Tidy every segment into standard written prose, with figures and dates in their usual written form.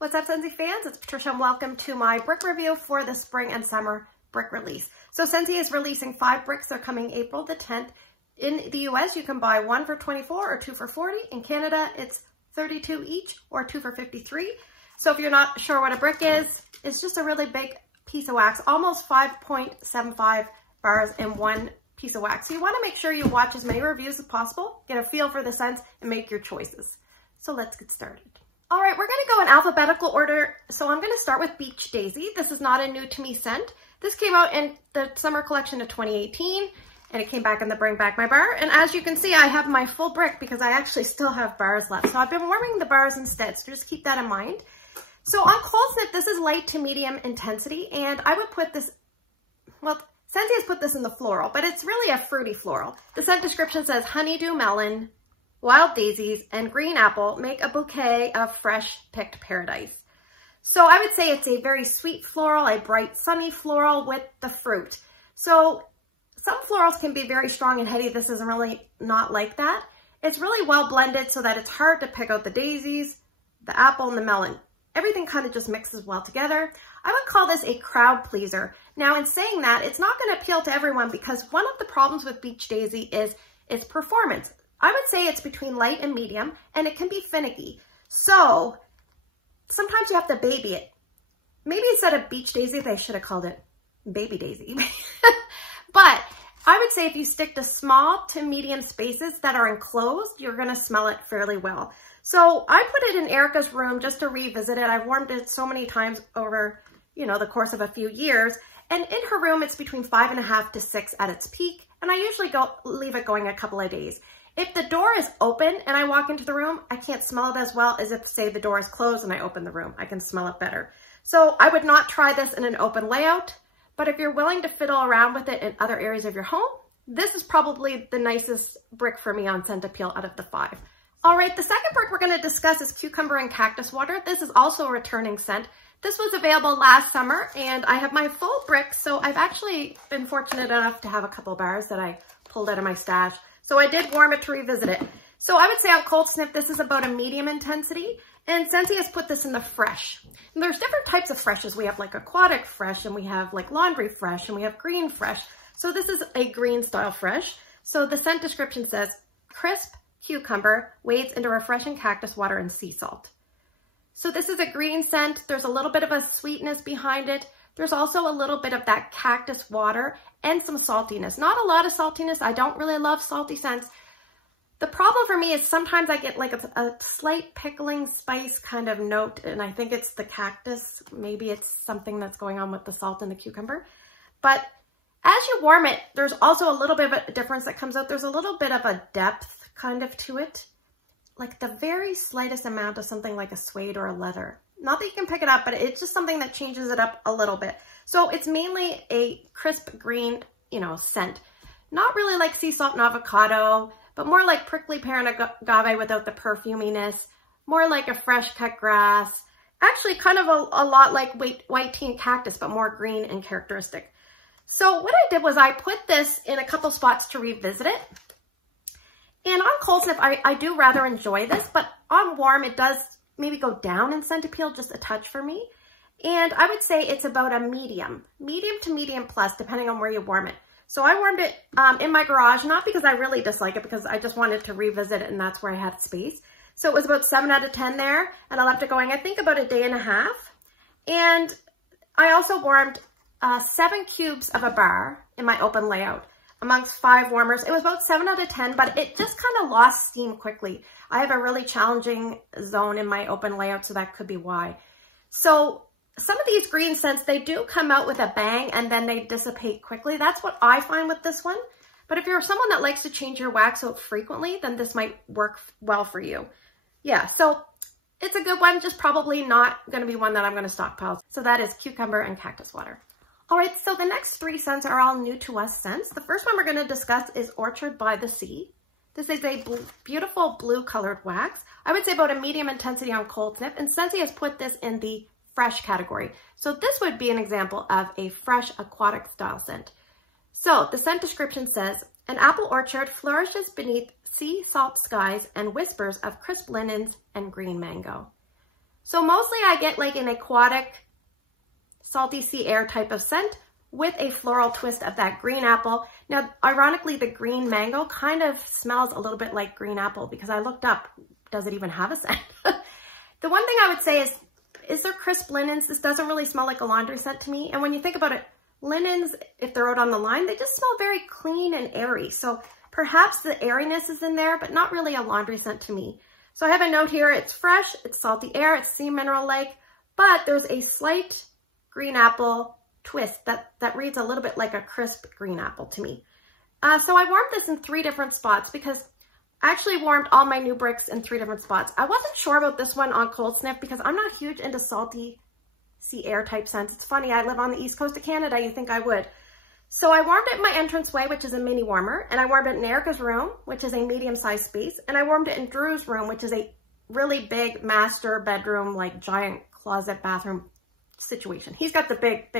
What's up, Scentsy fans? It's Patricia and welcome to my brick review for the spring and summer brick release. So Scentsy is releasing 5 bricks. They're coming April the 10th. In the US, you can buy 1 for $24 or 2 for $40. In Canada, it's $32 each or 2 for $53. So if you're not sure what a brick is, it's just a really big piece of wax, almost 5.75 bars in one piece of wax. So you want to make sure you watch as many reviews as possible, get a feel for the scents, and make your choices. So let's get started. All right, we're going to go in alphabetical order. So I'm going to start with Beach Daisy. This is not a new to me scent. This came out in the summer collection of 2018, and it came back in the Bring Back My Bar. And as you can see, I have my full brick because I actually still have bars left. So I've been warming the bars instead, so just keep that in mind. So on Cold Snip, this is light to medium intensity, and I would put this, well, Scentsy has put this in the floral, but it's really a fruity floral. The scent description says, Honeydew Melon, Wild Daisies, and Green Apple make a bouquet of fresh picked paradise. So I would say it's a very sweet floral, a bright sunny floral with the fruit. So some florals can be very strong and heady. This is really not like that. It's really well blended so that it's hard to pick out the daisies, the apple, and the melon. Everything kind of just mixes well together. I would call this a crowd pleaser. Now in saying that, it's not going to appeal to everyone because one of the problems with Beach Daisy is its performance. I would say it's between light and medium, and it can be finicky. So sometimes you have to baby it. Maybe instead of Beach Daisy, they should have called it Baby Daisy. But I would say if you stick to small to medium spaces that are enclosed, you're going to smell it fairly well. So I put it in Erica's room just to revisit it. I've warmed it so many times over, the course of a few years. And in her room, it's between 5.5 to 6 at its peak. And I usually leave it going a couple of days. If the door is open and I walk into the room, I can't smell it as well as if, say, the door is closed and I open the room. I can smell it better. So I would not try this in an open layout, but if you're willing to fiddle around with it in other areas of your home, this is probably the nicest brick for me on scent appeal out of the 5. All right, the second brick we're going to discuss is Cucumber and Cactus Water. This is also a returning scent. This was available last summer, and I have my full brick, so I've actually been fortunate enough to have a couple bars that I pulled out of my stash. So I did warm it to revisit it. So I would say on Cold Snip, this is about a medium intensity, and Scentsy has put this in the fresh. And there's different types of freshes. We have like aquatic fresh, and we have like laundry fresh, and we have green fresh. So this is a green style fresh. So the scent description says, crisp cucumber wades into refreshing cactus water and sea salt. So this is a green scent. There's a little bit of a sweetness behind it. There's also a little bit of that cactus water and some saltiness. Not a lot of saltiness. I don't really love salty scents. The problem for me is sometimes I get like a slight pickling spice kind of note, and I think it's the cactus. Maybe it's something that's going on with the salt and the cucumber. But as you warm it, there's also a little bit of a difference that comes out. There's a little bit of a depth kind of to it, like the very slightest amount of something like a suede or a leather. Not that you can pick it up, but it's just something that changes it up a little bit. So it's mainly a crisp green, scent. Not really like sea salt and avocado, but more like prickly pear and agave without the perfuminess. More like a fresh cut grass. Actually kind of a lot like white tea and cactus, but more green and characteristic. So what I did was I put this in a couple spots to revisit it. And on Cold Snip, I do rather enjoy this, but on warm, it does maybe go down in scent appeal just a touch for me. And I would say it's about a medium to medium plus, depending on where you warm it. So I warmed it in my garage, not because I really dislike it, because I just wanted to revisit it and that's where I had space. So it was about 7 out of 10 there, and I left it going, I think, about a day and a half. And I also warmed 7 cubes of a bar in my open layout amongst 5 warmers. It was about 7 out of 10, but it just kind of lost steam quickly. I have a really challenging zone in my open layout, so that could be why. So some of these green scents, they do come out with a bang and then they dissipate quickly. That's what I find with this one. But if you're someone that likes to change your wax out frequently, then this might work well for you. Yeah, so it's a good one, just probably not going to be one that I'm going to stockpile. So that is Cucumber and Cactus Water. All right, so the next 3 scents are all new to us scents. The first one we're going to discuss is Orchard by the Sea. This is a beautiful blue colored wax. I would say about a medium intensity on Cold Snip, and Scentsy has put this in the fresh category. So this would be an example of a fresh aquatic style scent. So the scent description says, an apple orchard flourishes beneath sea salt skies and whispers of crisp linens and green mango. So mostly I get like an aquatic, salty sea air type of scent with a floral twist of that green apple. Now, ironically, the green mango kind of smells a little bit like green apple because I looked up, does it even have a scent? The one thing I would say is there crisp linens? This doesn't really smell like a laundry scent to me. And when you think about it, linens, if they're out on the line, they just smell very clean and airy. So perhaps the airiness is in there, but not really a laundry scent to me. So I have a note here, it's fresh, it's salty air, it's sea mineral-like, but there's a slight green apple twist that reads a little bit like a crisp green apple to me. So I warmed this in 3 different spots because I actually warmed all my new bricks in 3 different spots. I wasn't sure about this one on cold sniff because I'm not huge into salty sea air type scents. It's funny, I live on the east coast of Canada, you think I would. So I warmed it in my entranceway, which is a mini warmer, and I warmed it in Erica's room, which is a medium-sized space, and I warmed it in Drew's room, which is a really big master bedroom, like giant closet bathroom situation. He's got the big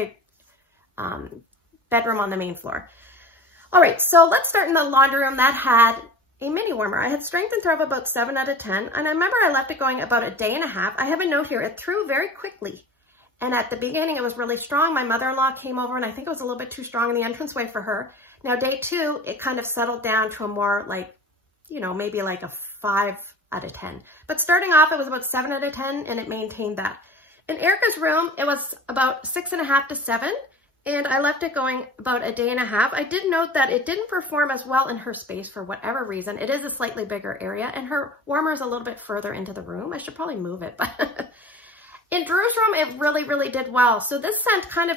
bedroom on the main floor. All right, so let's start in the laundry room. That had a mini warmer. I had strength and throw of about 7 out of 10, and I remember I left it going about a day and a half. I have a note here, it threw very quickly. And at the beginning, it was really strong. My mother-in-law came over and I think it was a little bit too strong in the entranceway for her. Now, day 2, it kind of settled down to a more like, you know, maybe like a 5 out of 10. But starting off, it was about 7 out of 10 and it maintained that. In Erica's room, it was about 6.5 to 7. And I left it going about a day and a half. I did note that it didn't perform as well in her space for whatever reason. It is a slightly bigger area and her warmer is a little bit further into the room. I should probably move it, but in Drew's room, it really, really did well. So this scent kind of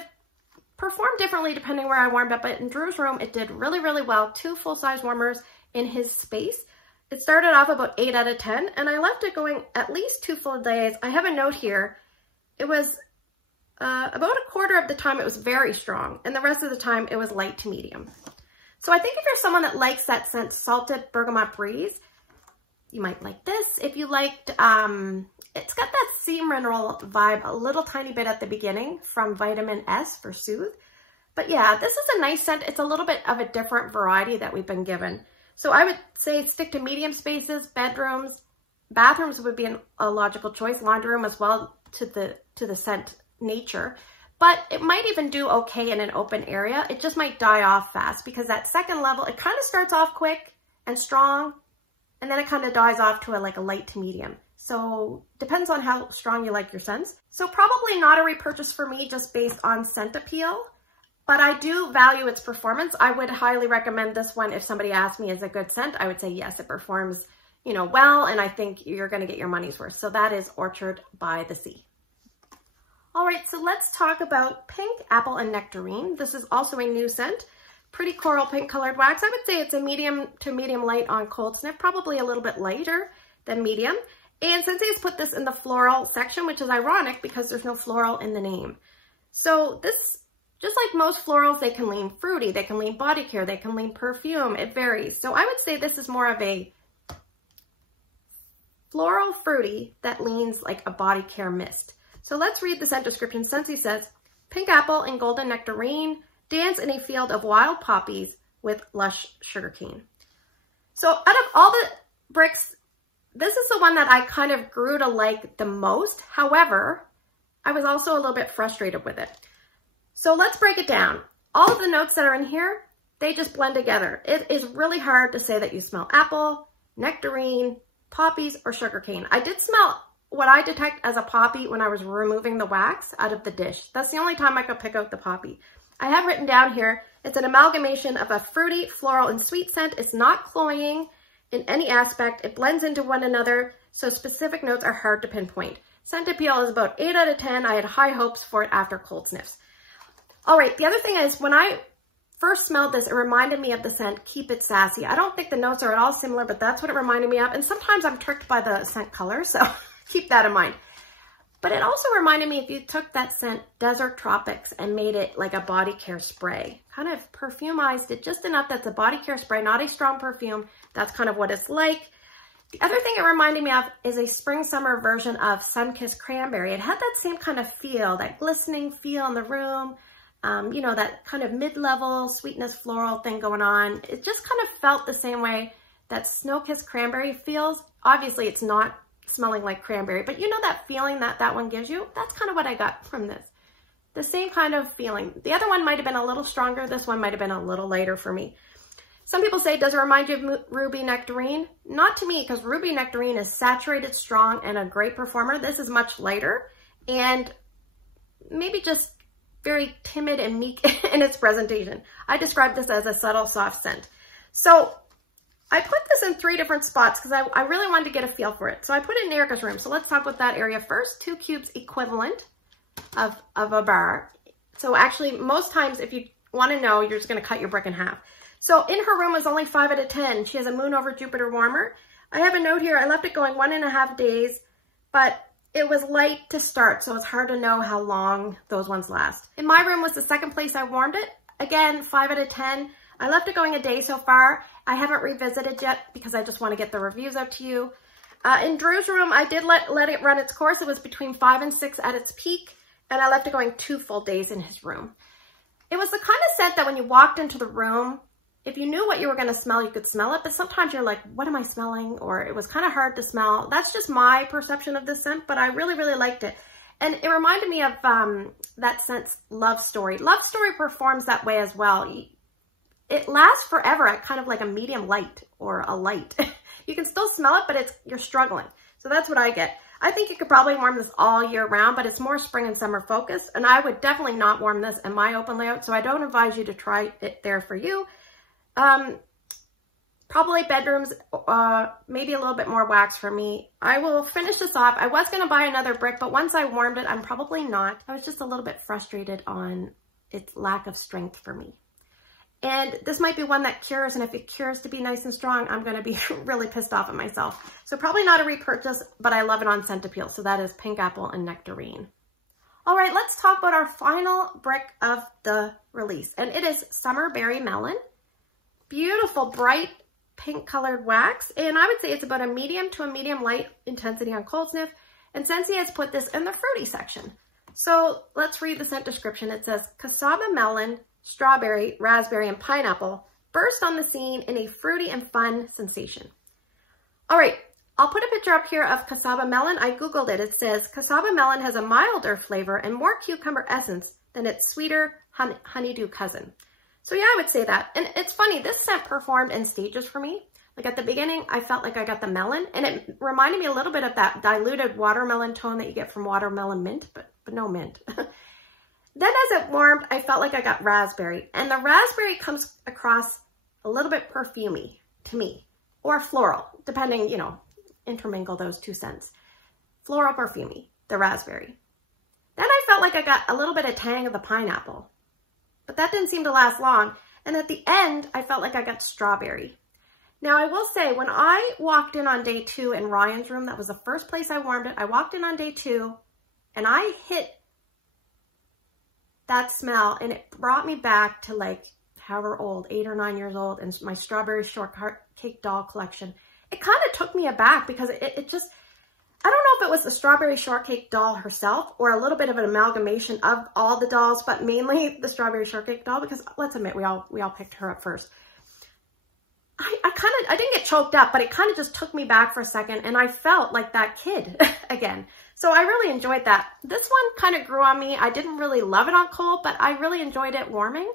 performed differently depending where I warmed up, but in Drew's room, it did really, really well. 2 full-size warmers in his space. It started off about 8 out of 10, and I left it going at least 2 full days. I have a note here. It was about a quarter of the time it was very strong, and the rest of the time it was light to medium. So I think if you're someone that likes that scent, Salted Bergamot Breeze, you might like this. If you liked, it's got that sea mineral vibe a little tiny bit at the beginning from Vitamin S for Soothe. But yeah, this is a nice scent. It's a little bit of a different variety that we've been given. So I would say stick to medium spaces, bedrooms, bathrooms would be a logical choice, laundry room as well to the scent nature. But it might even do okay in an open area. It just might die off fast because that second level, it kind of starts off quick and strong, and then it kind of dies off to a light to medium. So depends on how strong you like your scents. So probably not a repurchase for me just based on scent appeal, but I do value its performance. I would highly recommend this one if somebody asked me is a good scent. I would say yes, it performs, you know, well, and I think you're going to get your money's worth. So that is Orchard by the Sea. All right, so let's talk about Pink Apple and Nectarine. This is also a new scent. Pretty coral pink colored wax. I would say it's a medium to medium light on cold sniff, probably a little bit lighter than medium. And Scentsy has put this in the floral section, which is ironic because there's no floral in the name. So this, just like most florals, they can lean fruity, they can lean body care, they can lean perfume, it varies. So I would say this is more of a floral fruity that leans like a body care mist. So let's read the scent description. Scentsy says, pink apple and golden nectarine dance in a field of wild poppies with lush sugarcane. So out of all the bricks, this is the one that I kind of grew to like the most. However, I was also a little bit frustrated with it. So let's break it down. All of the notes that are in here, they just blend together. It is really hard to say that you smell apple, nectarine, poppies, or sugarcane. I did smell what I detect as a poppy when I was removing the wax out of the dish. That's the only time I could pick out the poppy. I have written down here, it's an amalgamation of a fruity, floral, and sweet scent. It's not cloying in any aspect. It blends into one another, so specific notes are hard to pinpoint. Scent appeal is about 8 out of 10. I had high hopes for it after cold sniffs. All right, the other thing is when I first smelled this, it reminded me of the scent Keep It Sassy. I don't think the notes are at all similar, but that's what it reminded me of. And sometimes I'm tricked by the scent color, so keep that in mind. But it also reminded me if you took that scent Desert Tropics and made it like a body care spray, kind of perfumized it just enough that's a body care spray, not a strong perfume. That's kind of what it's like. The other thing it reminded me of is a spring-summer version of Sun-Kissed Cranberry. It had that same kind of feel, that glistening feel in the room, you know, that kind of mid-level sweetness floral thing going on. It just kind of felt the same way that Snow-Kissed Cranberry feels. Obviously, it's not smelling like cranberry, but you know that feeling that that one gives you? That's kind of what I got from this. The same kind of feeling. The other one might have been a little stronger. This one might have been a little lighter for me. Some people say, does it remind you of Ruby Nectarine? Not to me, because Ruby Nectarine is saturated, strong, and a great performer. This is much lighter and maybe just very timid and meek in its presentation. I describe this as a subtle, soft scent. So I put this in 3 different spots because I really wanted to get a feel for it. So I put it in Erica's room. So let's talk about that area first. 2 cubes equivalent of a bar. So actually, most times if you want to know, you're just going to cut your brick in half. So in her room was only 5 out of 10. She has a moon over Jupiter warmer. I have a note here. I left it going 1.5 days, but it was light to start, so it's hard to know how long those ones last. In my room was the second place I warmed it. Again, 5 out of 10. I left it going a day so far. I haven't revisited yet because I just want to get the reviews out to you. In Drew's room, I did let it run its course. It was between 5 and 6 at its peak, and I left it going 2 full days in his room. It was the kind of scent that when you walked into the room, if you knew what you were going to smell, you could smell it, but sometimes you're like, what am I smelling? Or it was kind of hard to smell. That's just my perception of this scent, but I really, really liked it. And it reminded me of that scent's Love Story. Love Story performs that way as well. It lasts forever at kind of like a medium light or a light. You can still smell it, but you're struggling. So that's what I get. I think you could probably warm this all year round, but it's more spring and summer focused. And I would definitely not warm this in my open layout, so I don't advise you to try it there for you. Probably bedrooms, maybe a little bit more wax for me. I will finish this off. I was going to buy another brick, but once I warmed it, I'm probably not. I was just a little bit frustrated on its lack of strength for me. And this might be one that cures, and if it cures to be nice and strong, I'm going to be really pissed off at myself. So probably not a repurchase, but I love it on Scent Appeal. So that is Pink Apple and Nectarine. All right, let's talk about our final brick of the release, and it is Summer Berry Melon. Beautiful, bright pink colored wax, and I would say it's about a medium to a medium light intensity on cold sniff, and Scentsy has put this in the fruity section. So let's read the scent description. It says, Casaba melon, strawberry, raspberry, and pineapple burst on the scene in a fruity and fun sensation. All right, I'll put a picture up here of Casaba melon. I Googled it. It says, Casaba melon has a milder flavor and more cucumber essence than its sweeter honeydew cousin. So yeah, I would say that. And it's funny, this scent performed in stages for me. Like at the beginning, I felt like I got the melon, and it reminded me a little bit of that diluted watermelon tone that you get from watermelon mint, but no mint. Then as it warmed, I felt like I got raspberry, and the raspberry comes across a little bit perfumey to me, or floral, depending, you know, intermingle those 2 scents. Floral perfumey, the raspberry. Then I felt like I got a little bit of tang of the pineapple, but that didn't seem to last long. And at the end, I felt like I got strawberry. Now I will say, when I walked in on day 2 in Ryan's room, that was the first place I warmed it. I walked in on day 2 and I hit that smell, and it brought me back to like however old, 8 or 9 years old, and my strawberry shortcake doll collection. It kind of took me aback because it just, I don't know if it was the strawberry shortcake doll herself or a little bit of an amalgamation of all the dolls, but mainly the strawberry shortcake doll, because let's admit, we all picked her up first. I didn't get choked up, but it kind of just took me back for a second, and I felt like that kid again. So I really enjoyed that. This one kind of grew on me. I didn't really love it on cold, but I really enjoyed it warming.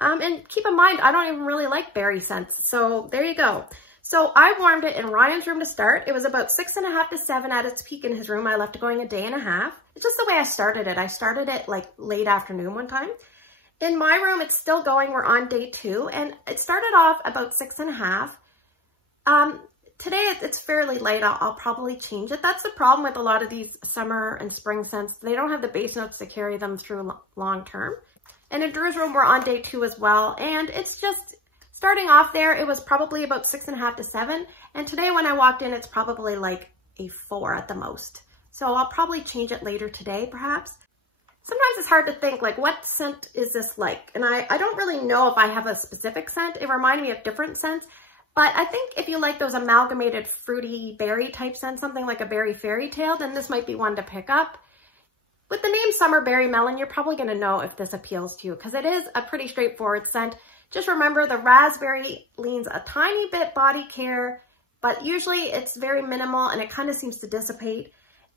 And keep in mind, I don't even really like berry scents. So there you go. So I warmed it in Ryan's room to start. It was about 6.5 to 7 at its peak in his room. I left it going a day and a half. It's just the way I started it. I started it like late afternoon one time. In my room, it's still going. We're on day 2, and it started off about 6.5. Today, it's fairly light. I'll probably change it. That's the problem with a lot of these summer and spring scents. They don't have the base notes to carry them through long term. And in Drew's room, we're on day 2 as well. And it's just starting off there. It was probably about 6.5 to 7. And today when I walked in, it's probably like a 4 at the most. So I'll probably change it later today, perhaps. Sometimes it's hard to think, like, what scent is this like? And I don't really know if I have a specific scent. It reminded me of different scents. But I think if you like those amalgamated fruity berry type scents, something like a berry fairy tale, then this might be one to pick up. With the name Summer Berry Melon, you're probably going to know if this appeals to you, because it is a pretty straightforward scent. Just remember, the raspberry leans a tiny bit body care, but usually it's very minimal and it kind of seems to dissipate.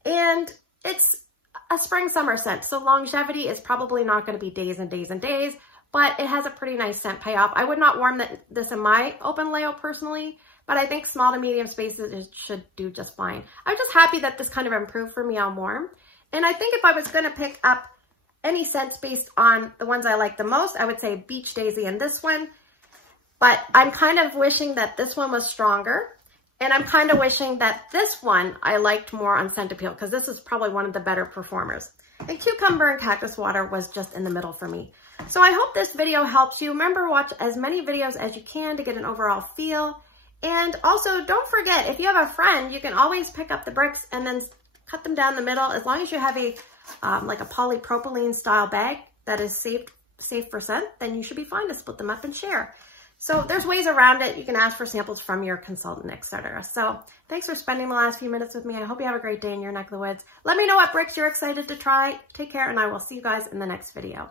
And it's a spring summer scent, so longevity is probably not going to be days and days and days, but it has a pretty nice scent payoff. I would not warm this in my open layout personally, but I think small to medium spaces it should do just fine. I'm just happy that this kind of improved for me on warm. And I think if I was going to pick up any scents based on the ones I like the most, I would say Beach Daisy and this one. But I'm kind of wishing that this one was stronger. And I'm kind of wishing that this one I liked more on scent appeal, because this is probably one of the better performers. And Cucumber and Cactus Water was just in the middle for me. So I hope this video helps you. Remember, watch as many videos as you can to get an overall feel. And also, don't forget, if you have a friend, you can always pick up the bricks and then cut them down the middle. As long as you have a like a polypropylene style bag that is safe for scent, then you should be fine to split them up and share. So there's ways around it. You can ask for samples from your consultant, etc. So thanks for spending the last few minutes with me. I hope you have a great day in your neck of the woods. Let me know what bricks you're excited to try. Take care, and I will see you guys in the next video.